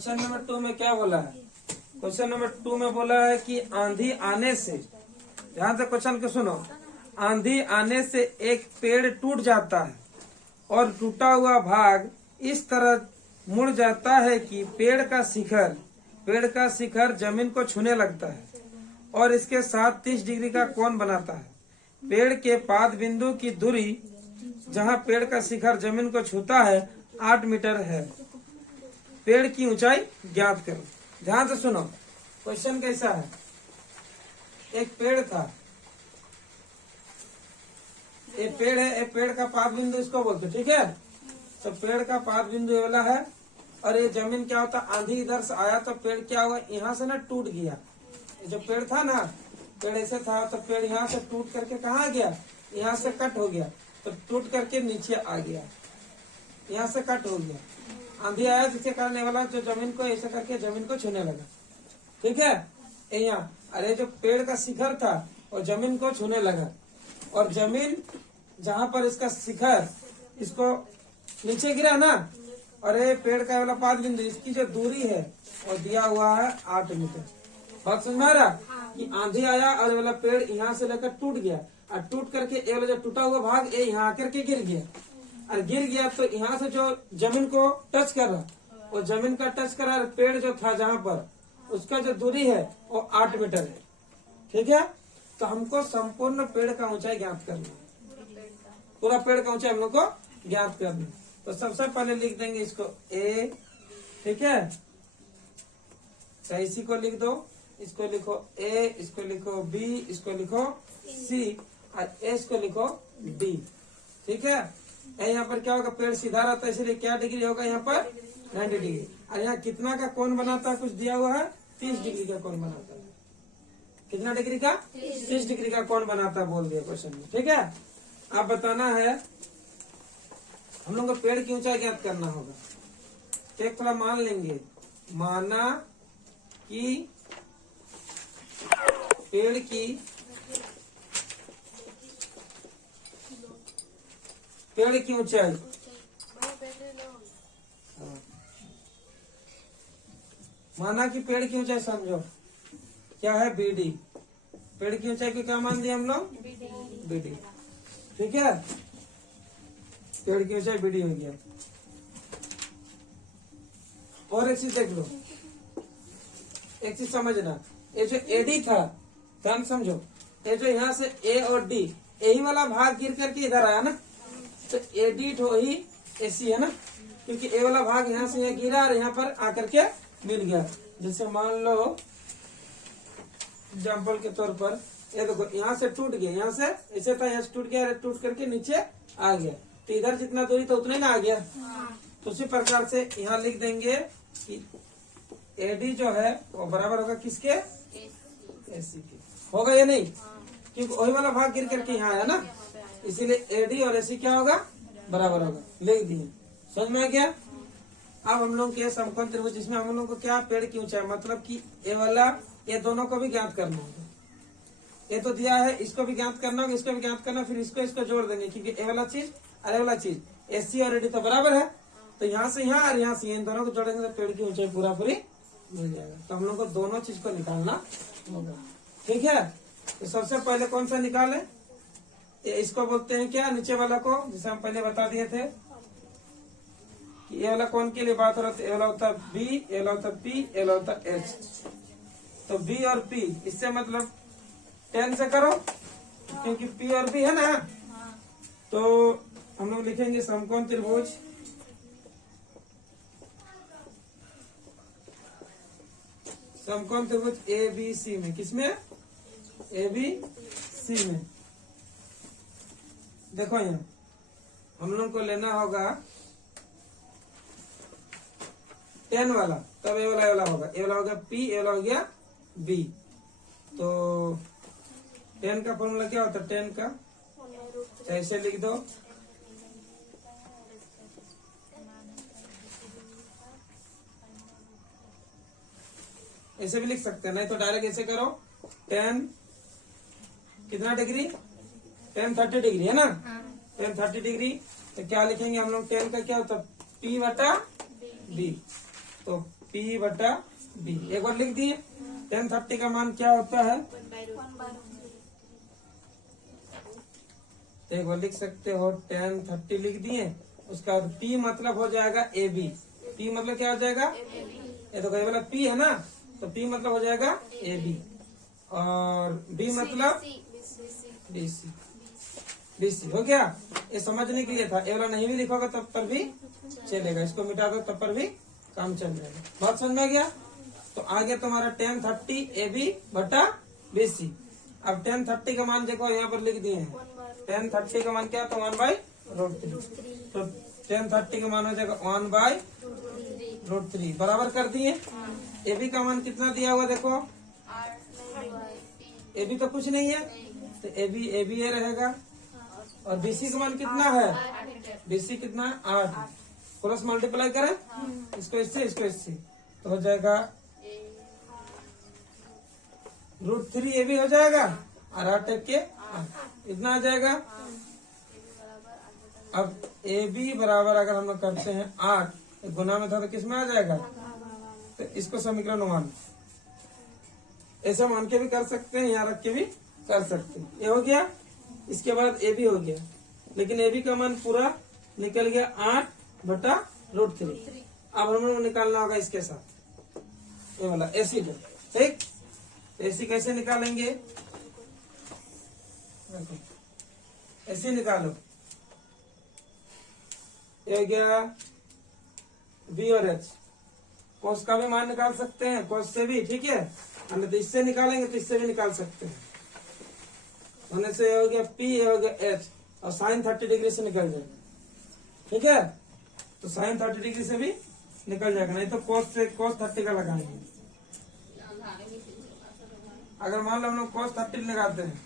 Question number 2 में क्या बोला है? क्वेश्चन नंबर 2 में बोला है कि आंधी आने से, ध्यान से क्वेश्चन को सुनो। आंधी आने से एक पेड़ टूट जाता है और टूटा हुआ भाग इस तरह मुड़ जाता है कि पेड़ का शिखर जमीन को छूने लगता है और इसके साथ 30 डिग्री का कोण बनाता है। पेड़ के पाद बिंदु की दूरी जहां पेड़ का शिखर जमीन को छूता है 8 मीटर है। पेड़ की ऊंचाई ज्ञात करो। ध्यान से सुनो, क्वेश्चन कैसा है? एक पेड़ था, एक पेड़ है, एक पेड़ का पाद बिंदु इसको बोलते, ठीक है। तो पेड़ का पाद बिंदु ये वाला है और ये जमीन क्या होता, आंधी इधर से आया तो पेड़ क्या हुआ, यहाँ से ना टूट गया। जो पेड़ था ना, पेड़ ऐसे था तो पेड़ यहाँ से टूट करके कहाँ गया, यहाँ से कट हो गया, तो टूट करके नीचे आ गया, यहाँ से कट हो गया। आंधी आया जिसके कारण ये वाला जो जमीन को ऐसा करके जमीन को छूने लगा, ठीक है। यहाँ अरे जो पेड़ का शिखर था और जमीन को छूने लगा और जमीन जहां पर इसका शिखर इसको नीचे गिरा ना, और ये पेड़ का वाला पाद बिंदु इसकी जो दूरी है वो दिया हुआ है 8 मीटर। बात समझ में आ रहा कि आंधी आया और वाला पेड़ यहाँ से लेकर टूट गया और टूट करके ये वाला जो टूटा हुआ भाग ये यहाँ आकर के गिर गया और गिर गया तो यहाँ से जो जमीन को टच कर रहा, वो जमीन का टच कर रहा, पेड़ जो था जहाँ पर उसका जो दूरी है वो 8 मीटर है, ठीक है। तो हमको संपूर्ण पेड़ का ऊंचाई ज्ञात करना है, पूरा पेड़ का ऊंचाई हम लोग को ज्ञात करना है। तो सबसे पहले लिख देंगे इसको ए, ठीक है। तो इसी को लिख दो, इसको लिखो ए, इसको लिखो बी, इसको लिखो सी और एस को लिखो डी, ठीक है। यहाँ पर क्या होगा, पेड़ सीधा रहता है इसलिए क्या डिग्री होगा यहाँ पर 90 डिग्री। और यहाँ कितना का कोण बनाता है, कुछ दिया हुआ है 30 डिग्री का कोण बनाता है। कितना डिग्री का? 30 डिग्री का कोण बनाता है बोल दिया क्वेश्चन में, ठीक है। आप बताना है, हम लोग को पेड़ की ऊंचाई ज्ञात करना होगा। तो एक थोड़ा मान लेंगे, माना कि पेड़ की ऊंचाई माना कि पेड़ की ऊंचाई समझो क्या है, बीडी। पेड़ की ऊंचाई को क्या मान दिया हम लोग, बीडी, ठीक है। पेड़ की ऊंचाई बीडी हो गया। और एक चीज देख लो, एक चीज समझना, ये जो एडी था, ध्यान समझो, ये जो यहाँ से ए और डी यही वाला भाग गिर करके इधर आया ना, तो एडी तो ही एसी है ना, क्योंकि ए वाला भाग यहाँ से यहाँ गिरा और यहाँ पर आकर के मिल गया। जैसे मान लो एग्जाम्पल के तौर पर ये देखो, यहाँ से टूट गया, यहाँ से ऐसे था, यहाँ से टूट गया, टूट करके नीचे आ गया, तो इधर जितना दूरी तो उतना ही ना आ गया। तो उसी प्रकार से यहाँ लिख देंगे कि एडी जो है वो बराबर होगा किसके, एसी के। होगा या नहीं? क्योंकि वही वाला भाग गिर करके यहाँ आया ना, इसीलिए एडी और एसी क्या होगा, बराबर होगा। लिख दिए, समझ में आ गया। अब हम लोग के समकोण त्रिभुज, जिसमें हम लोग को क्या, पेड़ की ऊंचाई मतलब कि ये वाला ये दोनों को भी ज्ञात करना होगा। ये तो दिया है, इसको भी ज्ञात करना होगा, इसको भी ज्ञात करना, फिर इसको जोड़ देंगे, क्योंकि ये वाला चीज और ये वाला चीज एसी और एडी तो बराबर है। तो यहाँ से यहाँ और यहाँ से इन दोनों को जोड़ेंगे तो पेड़ की ऊंचाई पूरा पूरी मिल जाएगा। तो हम लोग को दोनों चीज को निकालना होगा, ठीक है। तो सबसे पहले कौन सा निकाले, इसको बोलते हैं क्या, नीचे वाला को, जिसे हम पहले बता दिए थे कि ये वाला कौन के लिए बात हो रहा था, ये वाला होता बी, ये वाला होता पी, ये वाला होता एच। तो बी और पी, इससे मतलब 10 से करो, क्योंकि पी और बी है ना। तो हम लोग लिखेंगे समकोण त्रिभुज ए बी सी में, किसमें, ए बी सी में। देखो यहाँ हम लोग को लेना होगा 10 वाला, तब ये वाला होगा, ये वाला होगा पी, ये वाला हो गया बी। तो 10 का फॉर्मूला क्या होता है, 10 का ऐसे लिख दो, ऐसे भी लिख सकते हैं, नहीं तो डायरेक्ट ऐसे करो, 10 कितना डिग्री, 10 30 डिग्री है ना, 10 30 डिग्री। तो क्या लिखेंगे हम लोग, 10 का क्या होता है, पी बटा बी। तो P बटा B। एक बार लिख दिए। tan 30 का मान क्या होता है? एक बार लिख सकते हो, tan 30 लिख दिए। उसका बाद P मतलब हो जाएगा AB। P मतलब क्या हो जाएगा? ये तो कहीं वाला P है ना, तो P मतलब हो जाएगा AB और B मतलब BC। BC हो गया। ये समझने के लिए था, ये वाला नहीं भी लिखोगे तब पर भी चलेगा, इसको मिटा दो तब पर भी काम चल जाएगा। बात समझ में आ गया? तो आगे तुम्हारा tan 30 AB बटा BC। अब tan 30 का मान देखो यहाँ पर लिख दिए हैं। tan 30 का मान क्या तो 1/√3। तो tan 30 का मान हो जाएगा 1/√3 बराबर कर दिए। AB का मान कितना दिया हुआ देखो, AB तो कुछ नहीं है, तो AB ये रहेगा। और BC का मान कितना है? BC कितना है? 8। क्रॉस मल्टीप्लाई करें इसको इससे, इसको इससे, तो हो जाएगा √3 AB हो जाएगा और 8 के 8 इतना आ जाएगा। अब AB बराबर अगर हम लोग करते हैं 8, गुना में था तो किस में आ जाएगा? तो इसको समीकरण 1 ऐसा मान के भी कर सकते हैं, यहाँ रख के भी कर सकते हैं। ये हो गया। इसके बाद AB हो गया, लेकिन AB का मान पूरा निकल गया 8/√3। अब हम लोग निकालना होगा इसके साथ ये वाला AC को, ठीक? AC कैसे निकालेंगे? ऐसे निकालो। ये हो गया B और H। कोस का भी मान निकाल सकते हैं, कोस से भी, ठीक है। तो इससे निकालेंगे तो इससे भी निकाल सकते हैं। होने से हो गया P, ये हो गया H और sin 30 डिग्री से निकल जाएगा, ठीक है। तो sin 30 डिग्री से भी निकल जाएगा, नहीं तो कोस से cos 30 का लगाएंगे। अगर मान लो हम लोग cos 30 लगाते हैं,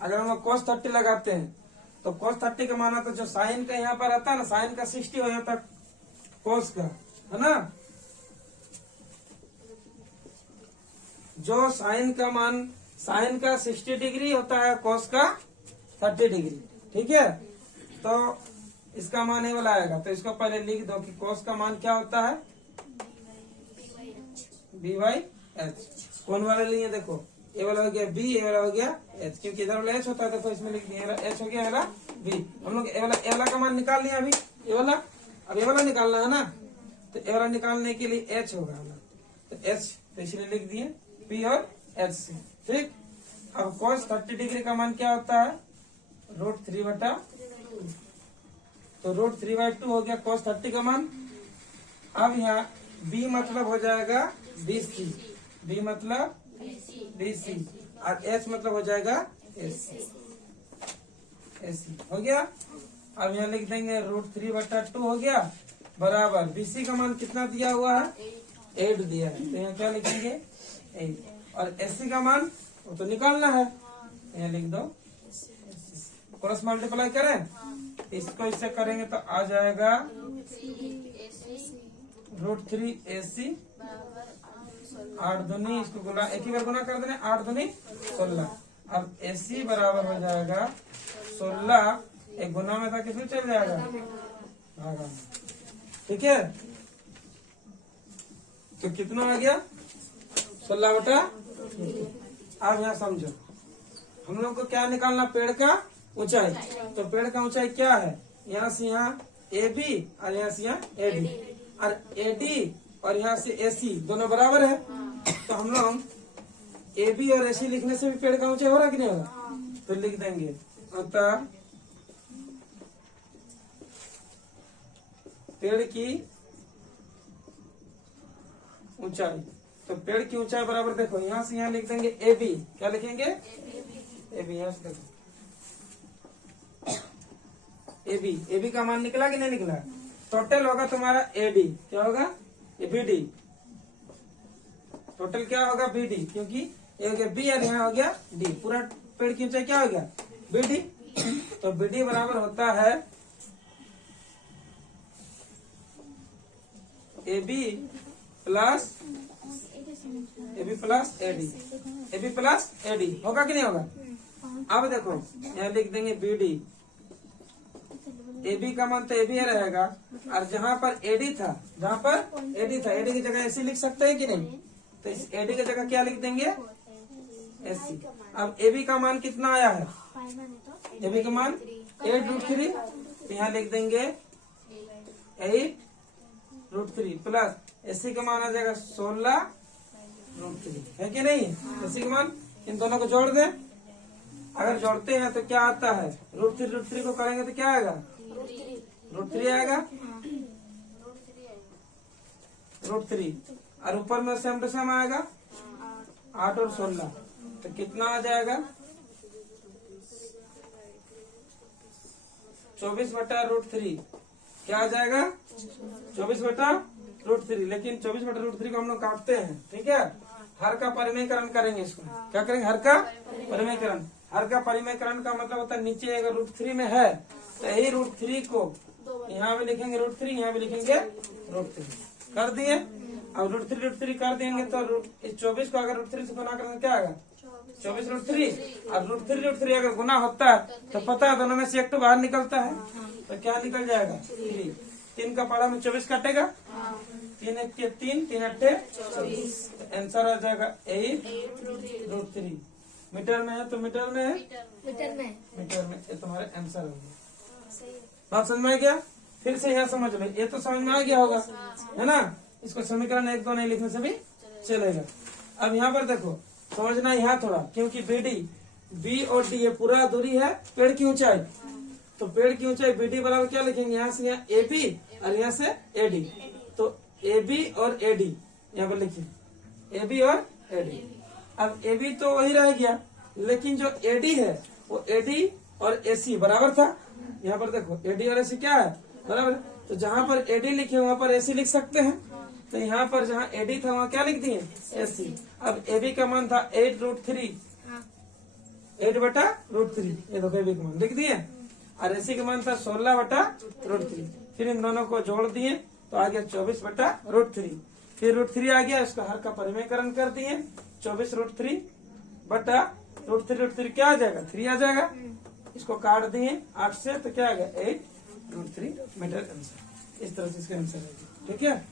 अगर हम लोग cos 30 लगाते हैं तो cos 30 का माना तो जो साइन का यहाँ पर आता है ना, साइन का 60 हो जाता cos का, है ना। जो साइन का मान, साइन का 60 डिग्री होता है, cos का 30 डिग्री, ठीक है। तो इसका मान ये वाला आएगा, तो इसको पहले लिख दो कि cos का मान क्या होता है? B/H। कौन वाले लिए देखो, ये वाला हो गया B, ये वाला हो गया H, क्योंकि इधर वाला H होता है, देखो इसमें लिख दिया H हो गया, ये वाला B। हम लोग ये वाला का मान निकाल लिया अभी, ये वाला। अब ये वाला निकालना है ना, तो ये वाला निकालने के लिए H होगा, तो H तो इसलिए लिख दिए P और H से, ठीक। अब cos 30 डिग्री का मान क्या होता है? √3/2। तो √3/2 हो गया cos 30 का मान। अब यहाँ B मतलब हो जाएगा BC, B मतलब BC और H मतलब हो जाएगा AC। हो गया। अब यहाँ लिख देंगे √3/2 हो गया बराबर BC का मान कितना दिया हुआ है? 8 दिया है, तो यहाँ क्या लिखेंगे? 8। और AC का मान वो तो निकालना है, यहाँ लिख दो। क्रॉस मल्टीप्लाई करें, इसको इससे करेंगे तो आ जाएगा √3AC 8 दूनी, इसको गुना एक ही बार गुना कर देना, 8 दूनी 16। अब AC बराबर हो जाएगा 16, एक गुना में था किसमें चल जाएगा? भागा, ठीक है। तो कितना आ गया? 16/। अब यहाँ समझो, हम लोग को क्या निकालना? पेड़ का ऊंचाई। तो पेड़ का ऊंचाई क्या है? यहाँ से यहाँ AB और यहाँ से यहाँ AD, और AD और यहाँ से AC दोनों बराबर है। तो हम लोग AB और AC लिखने से भी पेड़ का ऊंचाई हो रहा कि नहीं होगा? तो लिख देंगे अतः पेड़ की ऊंचाई। तो पेड़ की ऊंचाई बराबर देखो, यहाँ से यहाँ लिख देंगे AB। क्या लिखेंगे? AB। यहाँ से देखो AB का मान निकला कि नहीं निकला? टोटल होगा तुम्हारा AD, क्या होगा? BD। टोटल क्या होगा? BD, क्योंकि ये हो गया B और यहाँ हो गया D। पूरा पेड़ की ऊंचाई क्या हो गया? BD। तो BD बराबर होता है AB plus AD। AB plus AD होगा कि नहीं होगा? अब देखो यहाँ लिख देंगे BD, ए बी का मान तो ए बी रहेगा, और जहाँ पर एडी था, एडी की जगह एसी लिख सकते हैं कि नहीं? तो इस एडी की जगह क्या लिख देंगे? एसी। अब ए बी का मान कितना आया है? ए बी का मान 8√3, तो यहाँ लिख देंगे 8√3 प्लस एसी का मान आ जाएगा 16√3, है कि नहीं? एसी का मान, इन दोनों को जोड़ दें। अगर जोड़ते हैं तो क्या आता है? √3 को करेंगे तो क्या आएगा? √3 आएगा, √3, और ऊपर में सेम टू सेम आएगा 8 और 16, तो कितना आ जाएगा? 24/√3। क्या आ जाएगा? 24/√3। लेकिन 24/√3 को हम लोग काटते हैं, ठीक है? हर का परिमेयकरण करेंगे इसको। क्या करेंगे? हर का परिमेयकरण। हर का परिमेयकरण का मतलब होता है नीचे अगर √3 में है तो यही √3 को यहाँ भी लिखेंगे √3, यहाँ भी लिखेंगे √3। कर दिए। अब √3 कर देंगे तो इस 24 को अगर √3 से गुना करेंगे क्या आएगा? 24√3। और √3 अगर गुना होता है तो पता है दोनों में से एक तो बाहर निकलता है, तो क्या निकल जाएगा? 3। 3 का पारा में 24 काटेगा, 3 1 के 3, 3 8 24। आंसर आ जाएगा 8√3। मीटर में है तो मीटर में है, मीटर में। ये तुम्हारे आंसर हो गया। बात समझ में आ गया? फिर से यहाँ समझ लो, ये तो समझ में आ गया होगा, है ना? इसको समीकरण 1 2 नहीं लिखने से भी चलेगा। अब यहाँ पर देखो, समझना यहाँ थोड़ा, क्योंकि बी और डी ये पूरा दूरी है पेड़ की ऊंचाई, तो पेड़ की ऊंचाई BD बराबर क्या लिखेंगे? यहाँ से यहाँ AB और यहाँ से AD, तो AB और AD यहाँ पर लिखिए, AB और AD। अब AB तो वही रह गया, लेकिन जो AD है वो AD और AC बराबर था। यहाँ पर देखो AD और AC क्या है? बराबर। तो जहाँ पर AD लिखे वहाँ पर AC लिख सकते हैं, तो यहाँ पर जहाँ AD था वहाँ क्या लिख दिए? AC। अब AB का मान था 8√3, 8/√3, ये देखो AB का मान लिख दिए, और AC का मान था 16/√3। फिर इन दोनों को जोड़ दिए तो आ गया 24/√3। फिर √3 आ गया, इसका हर का परिमेयकरण कर दिए, 24√3/√3 क्या आ जाएगा? 3 आ जाएगा। इसको काट दिए 8 से, तो क्या आ गया? 8√3 मीटर आंसर। इस तरह से इसका आंसर है, ठीक है?